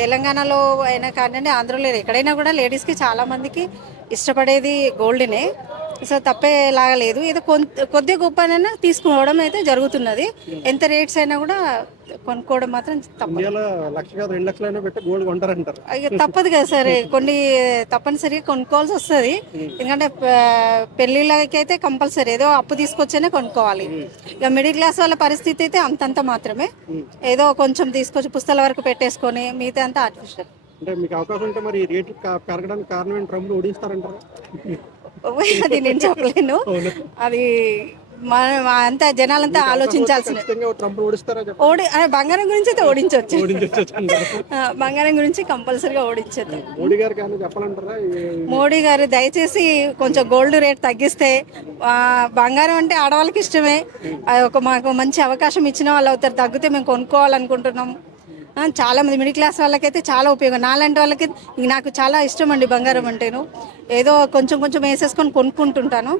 తెలంగాణలో అయినా కానీ ఆంధ్రలో ఎక్కడైనా కూడా లేడీస్కి చాలా మందికి ఇష్టపడేది గోల్డ్నే. సో తప్పేలాగా లేదు, ఏదో కొద్ది గొప్పనైనా తీసుకోవడం అయితే జరుగుతున్నది. ఎంత రేట్స్ అయినా కూడా కొనుక్కోవడం మాత్రం తప్పదు. ఇండియాలో 1,00,000 కాదు 2,00,000 పెట్టి గోల్డ్ కొంటారంటారు. ఇక తప్పదు కదా సార్, కొన్ని తప్పనిసరిగా కొనుక్కోవాల్సి వస్తుంది. ఎందుకంటే పెళ్ళిళ్ళకి అయితే కంపల్సరీ ఏదో అప్పు తీసుకొచ్చేనే కొనుక్కోవాలి. ఇక మిడిల్ క్లాస్ వాళ్ళ పరిస్థితి అయితే అంతంత మాత్రమే, ఏదో కొంచెం తీసుకొచ్చి పుస్తకాల వరకు పెట్టేసుకొని మిగతా అంతా ఆర్టిఫిషియల్. అంటే మీకు అవకాశం ఉంటే మరి రేట్లు పెరగడానికి కారణం ఏంటి? ట్రంప్ ఓడిస్తారంటారా? అది నేను చెప్పలేను, అది అంతా జనాలంతా ఆలోచించాల్సిన. ట్రంప్ ఓడిస్తారా? బంగారం గురించి అయితే ఓడించవచ్చు, బంగారం గురించి కంపల్సరీగా ఓడించచ్చు. మోడీ గారు కానీ చెప్పాలంటారా? మోడీ గారు దయచేసి కొంచెం గోల్డ్ రేట్ తగ్గిస్తే, బంగారం అంటే ఆడవాళ్ళకి ఇష్టమే, మాకు మంచి అవకాశం ఇచ్చిన వాళ్ళు అవుతారు. తగ్గితే మేము కొనుక్కోవాలనుకుంటున్నాం. చాలా మంది మిడిల్ క్లాస్ వాళ్ళకైతే చాలా ఉపయోగం. నాలాంటి వాళ్ళకి నాకు చాలా ఇష్టం అండి బంగారం అంటేను. ఏదో కొంచెం కొంచెం వేసేసుకొని కొనుక్కుంటుంటాను.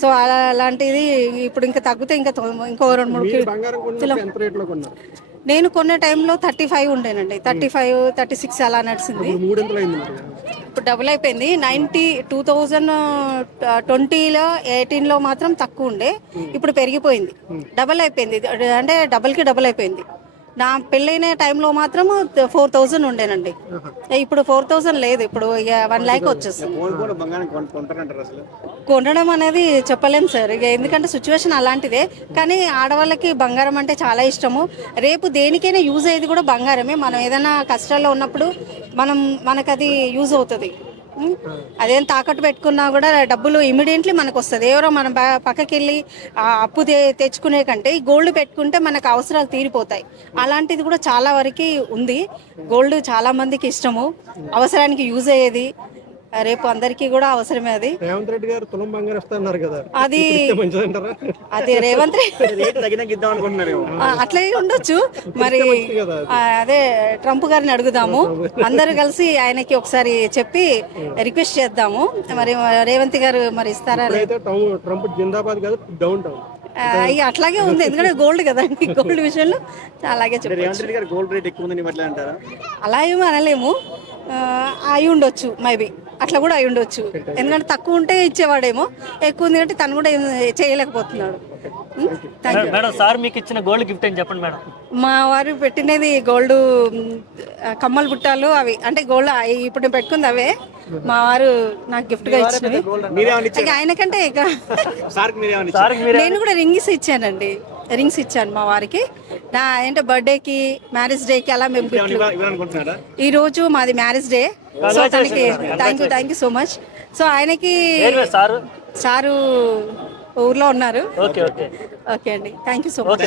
సో అలాంటిది ఇప్పుడు ఇంకా తగ్గితే ఇంకో 2-3 కిలో. నేను కొన్న టైంలో 35 ఉండేనండి, 35, 36 అలా నడిచింది. ఇప్పుడు డబుల్ అయిపోయింది. 2020లో 18లో మాత్రం తక్కువ ఉండే, ఇప్పుడు పెరిగిపోయింది, డబుల్ అయిపోయింది. అంటే డబుల్కి డబుల్ అయిపోయింది. నా పెళ్ళైన టైంలో మాత్రం 4,000 ఉండేనండి, ఇప్పుడు 4,000 లేదు, ఇప్పుడు ఇక 1 lakh వచ్చేస్తుంది. కొనడం అనేది చెప్పలేం సార్, ఇక ఎందుకంటే సిచ్యువేషన్ అలాంటిదే. కానీ ఆడవాళ్ళకి బంగారం అంటే చాలా ఇష్టము. రేపు దేనికైనా యూజ్ అయ్యేది కూడా బంగారమే. మనం ఏదైనా కష్టాల్లో ఉన్నప్పుడు మనకు అది యూజ్ అవుతుంది. అదేం తాకట్టు పెట్టుకున్నా కూడా డబ్బులు ఇమీడియట్లీ మనకు వస్తుంది. ఎవరో మనం పక్కకి వెళ్ళి అప్పు తెచ్చుకునే కంటే ఈ గోల్డ్ పెట్టుకుంటే మనకు అవసరాలు తీరిపోతాయి. అలాంటిది కూడా చాలా వరకు ఉంది. గోల్డ్ చాలా మందికి ఇష్టము, అవసరానికి యూజ్ అయ్యేది, రేపు అందరికీ కూడా అవసరమే. అది రేవంత్ రెడ్డి గారు తులం బంగారం ఇస్తున్నారు కదా, అది రేవంత్ అట్లా ఉండొచ్చు మరి. అదే ట్రంప్ గారిని అడుగుదాము, అందరూ కలిసి ఆయనకి ఒకసారి చెప్పి రిక్వెస్ట్ చేద్దాము. మరి రేవంత్ గారు మరి ఇస్తారా? ట్రంప్ జిందాబాద్ కాదు, డౌన్ టౌన్. అట్లాగే ఉంది, ఎందుకంటే గోల్డ్ కదండి, గోల్డ్ విషయంలో అలాగే అలా ఏమో అనలేము. అయి ఉండొచ్చు, మేబీ అట్లా కూడా అయి ఉండొచ్చు. ఎందుకంటే తక్కువ ఉంటే ఇచ్చేవాడేమో, ఎక్కువ ఉంది అంటే తను కూడా ఏం చేయలేకపోతున్నాడు. మేడం, సార్ మీకు ఇచ్చిన గోల్డ్ గిఫ్ట్ అని చెప్పండి మేడం. మా వారు పెట్టినది గోల్డ్ కమ్మలు బుట్టాలు, అవి అంటే గోల్డ్ ఇప్పుడు నేను పెట్టుకుంది అవే. మా వారు నాకు గిఫ్ట్ గా ఇచ్చినవి. ఆయనకంటే నేను కూడా రింగ్స్ ఇచ్చానండి, రింగ్స్ ఇచ్చాను మా వారికి. నా ఏంటో బర్త్డేకి, మ్యారేజ్ డేకి అలా మేము ఈ రోజు మాది మ్యారేజ్ డే. సో తనకి thank you so much. So ఆయనకి సారు ఊర్లో ఉన్నారు. ఓకే అండి, థ్యాంక్ యూ సో మచ్.